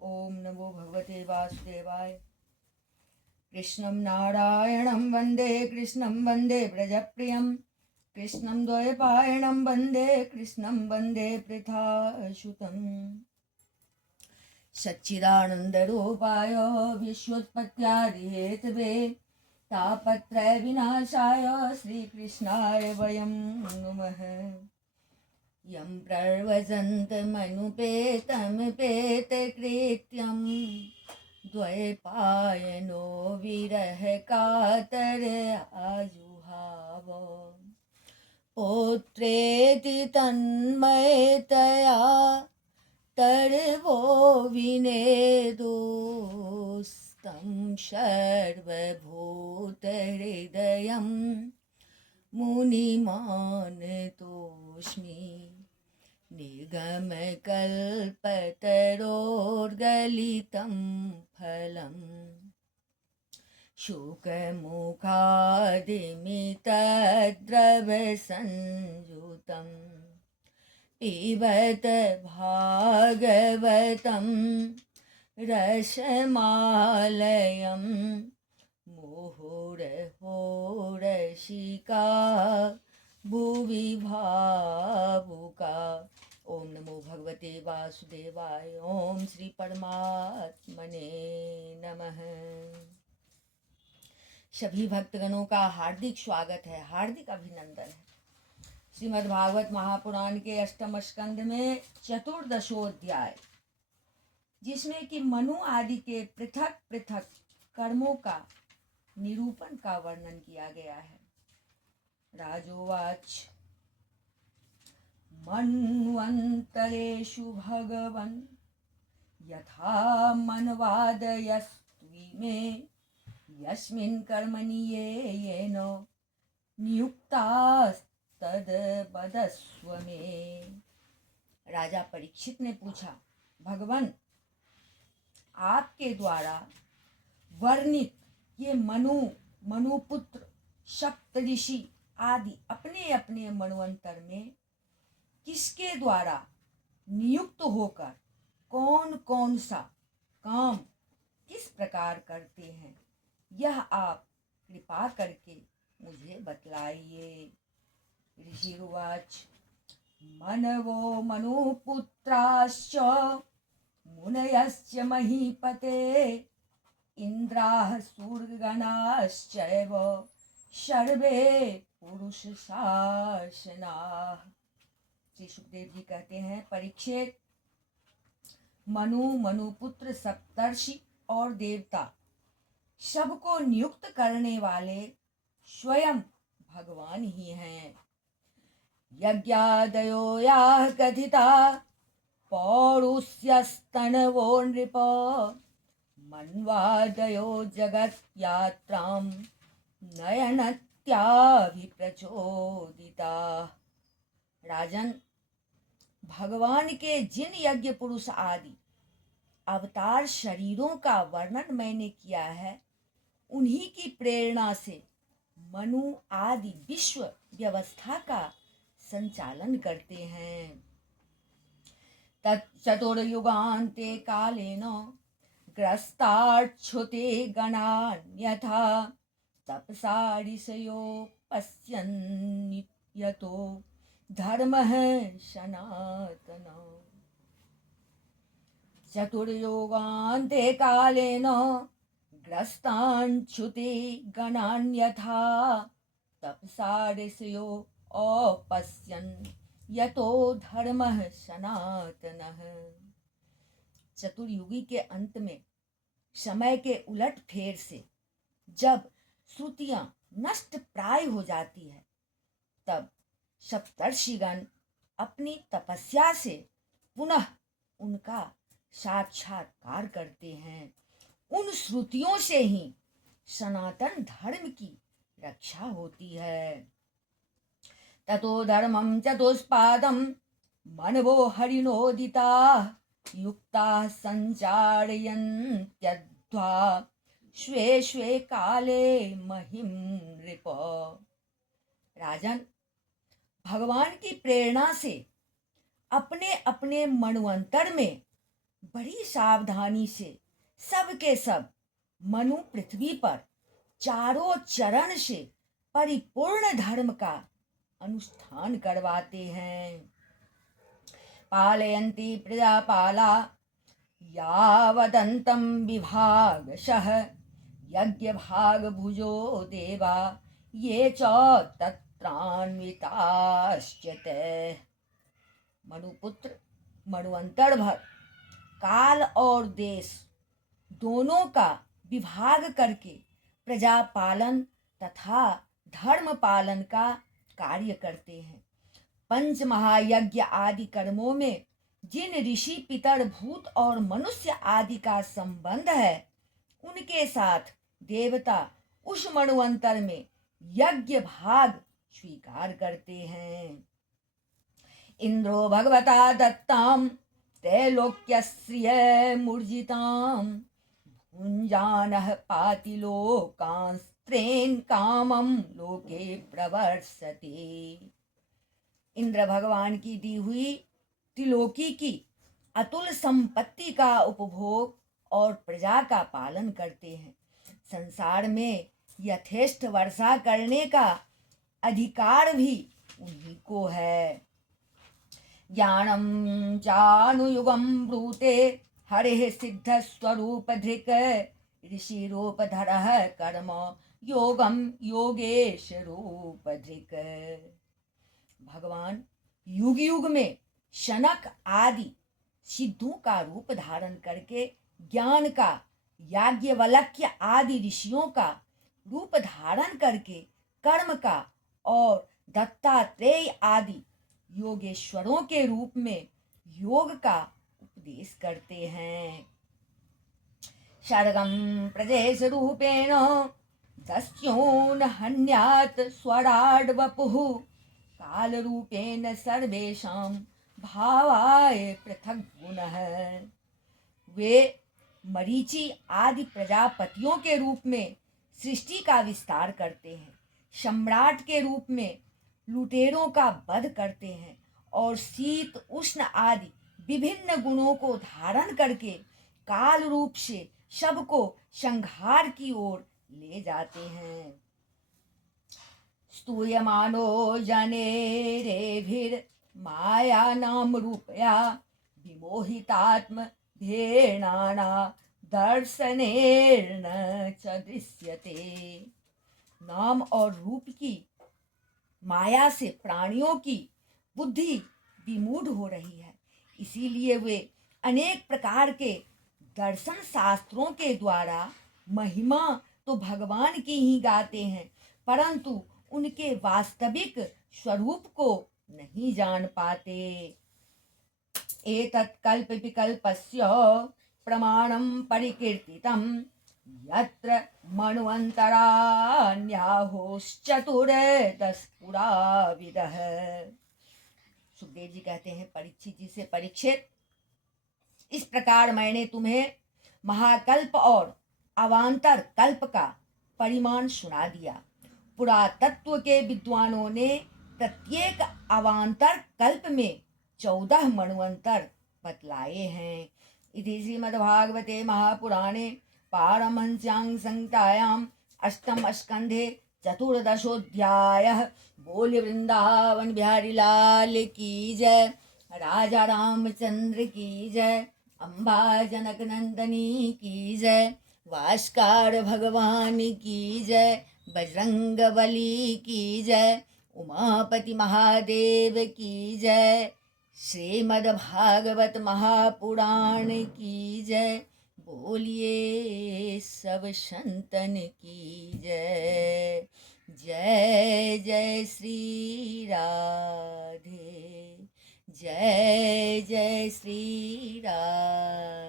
ओम नमो भगवते वासुदेवाय। कृष्णं नारायणं वन्दे कृष्णं वन्दे व्रजप्रियं कृष्णं द्वैपायनं वन्दे कृष्णं वन्दे पृथासुतं सच्चिदानन्दरूपाय विश्वोत्पत्त्यादिहेतवे तापत्रयविनाशाय श्रीकृष्णाय वयं नुमः। यं प्रव्रजन्तमनुपेतमपेतकृत्यं द्वैपायनो विरहकातर आजुहाव पुत्रेति तन्मयतया तर्वो विनेदुस्तं सर्वभूतहृदयं मुनिमानतोऽस्मि। निगमकल्पतरोर्गलितं फलं शुकमुखादिमितद्रवसंयुतं पिबत भागवतं रसमालयं मुहुरहो रसिका भुवि भावुका। ओम नमो भगवते वासुदेवाय। ओम श्री परमात्मने नमः। सभी भक्तगणों का हार्दिक स्वागत है, हार्दिक अभिनंदन है। श्रीमद् भागवत महापुराण के अष्टम स्कंद में चतुर्दशोध्याय, जिसमें कि मनु आदि के पृथक पृथक कर्मों का निरूपण का वर्णन किया गया है। राजोवाच मन्वन्तरेषु भगवन् यथा मन्वादयस्त्विमे यस्मिन् कर्मणि येन नियुक्तास्तद् वदस्व मे। राजा परीक्षित ने पूछा, भगवान, आपके द्वारा वर्णित ये मनुपुत्र, सप्तऋषि आदि अपने अपने मन्वंतर में किसके द्वारा नियुक्त होकर कौन कौन सा काम किस प्रकार करते हैं, यह आप कृपा करके मुझे बतलाइए। ऋषिरुवाच मनवो मनुपुत्राश्च मुनयश्च महीपते इंद्राः सूर्यगणाश्चैव सर्वे पुरुष शासनाः। श्री सुखदेव जी कहते हैं, परीक्षित, मनुपुत्र, सप्तर्षि और देवता सबको नियुक्त करने वाले स्वयं भगवान ही हैं। यज्ञादयो याः कथिता पौरुष्यस्तनवो नृप मन्वादयो जगत्यात्रां नयनत्याभिप्रचोदिताः। राजन, भगवान के जिन यज्ञ पुरुष आदि अवतार शरीरों का वर्णन मैंने किया है, उन्हीं की प्रेरणा से मनु आदि विश्व व्यवस्था का संचालन करते हैं। तच्चतुर्युगान्ते कालेन ग्रस्ताच्छुते गणान्यथा तपसा ऋषयो पश्यन्यतो धर्मः सनातनः। चतुर्युगान्ते कालेन ग्रस्ताच्छुते गणान्यथा तपसा ऋषयो अपश्यन् यतो धर्मः सनातनः। चतुर्युगी के अंत में समय के उलट फेर से जब श्रुतियां नष्ट प्राय हो जाती है, तब सप्तर्षिगण अपनी तपस्या से पुनः उनका साक्षात्कार करते हैं। उन श्रुतियों से ही सनातन धर्म की रक्षा होती है। ततो धर्मं चतुष्पादं मनवो हरिणोदिताः युक्ताः संचारयन्त्यध्वा स्वे स्वे काले महिं नृप। राजन, भगवान की प्रेरणा से अपने अपने मन्वंतर में बड़ी सावधानी से सब के सब मनु पृथ्वी पर चारों चरण से परिपूर्ण धर्म का अनुष्ठान करवाते हैं। पालयन्ति प्रजापाला यावदन्तं विभागशः यज्ञभागभुजो देवा ये च तत्रान्विताश्च ते। मनुपुत्र मनुअंतर भर काल और देश दोनों का विभाग करके प्रजा पालन तथा धर्म पालन का कार्य करते हैं। पंच महायज्ञ आदि कर्मों में जिन ऋषि पितर भूत और मनुष्य आदि का संबंध है, उनके साथ देवता उस मन्वंतर में यज्ञ भाग स्वीकार करते हैं। इंद्रो भगवता दत्ताम त्रैलोक्यश्रिय मूर्जिताम भुंजानः पाति लोकांस्त्रेन कामम लोके प्रवर्षते। इंद्र भगवान की दी हुई त्रिलोकी की अतुल संपत्ति का उपभोग और प्रजा का पालन करते हैं। संसार में यथेष्ट वर्षा करने का अधिकार भी उन्हीं को है। ज्ञानम चानुयुगम ब्रूते हरिः सिद्ध स्वरूप धृक ऋषि रूप धरः कर्म योगम योगेश रूप धृक। भगवान युग युग में शनक आदि सिद्धों का रूप धारण करके ज्ञान का, याज्ञवल्क्य आदि ऋषियों का रूप धारण करके कर्म का और दत्तात्रेय आदि योगेश्वरों के रूप में योग का उपदेश करते हैं। सर्गम प्रदेश रूपेण दस्योन हन्यात स्वराड वपुः काल रूपेण सर्वेषां भावाय पृथक गुणः। वे मरीचि आदि प्रजापतियों के रूप में सृष्टि का विस्तार करते हैं, सम्राट के रूप में लुटेरों का वध करते हैं और शीत उष्ण आदि विभिन्न गुणों को धारण करके काल रूप से सबको संहार की ओर ले जाते हैं। स्तूयमानो जनेरेभिर् माया नाम रूपया विमोहितात्म धेनाना दर्शनेर्न च दृश्यते। नाम और रूप की माया से प्राणियों की बुद्धि विमूढ़ हो रही है, इसीलिए वे अनेक प्रकार के दर्शन शास्त्रों के द्वारा महिमा तो भगवान की ही गाते हैं, परंतु उनके वास्तविक स्वरूप को नहीं जान पाते। एतत् कल्प विकल्पस्य प्रमाणं परिकीर्तितं यत्र मन्वन्तरान्याहोश्चतुर्दश पुराविदः। सुखदेव जी कहते हैं परीक्षित जी से, परीक्षित इस प्रकार मैंने तुम्हें महाकल्प और अवान्तर कल्प का परिमाण सुना दिया। पुरातत्व के विद्वानों ने प्रत्येक अवान्तर कल्प में 14 मन्वंतर बतलाए हैं। इति श्रीमद्भागवते महापुराणे पारमहंस्यां संहितायां अष्टम स्कंधे चतुर्दशोऽध्यायः। बोल वृंदावन बिहारी लाल की जय, राजा रामचंद्र की जय, अम्बा जनक नंदनी की जय, वास्कार भगवान की जय, बजरंग बली की जय, उमापति महादेव की जय, श्रीमद् भागवत महापुराण की जय। बोलिए सब संतन की जय। जय जय श्री राधे, जय जय श्री राधे।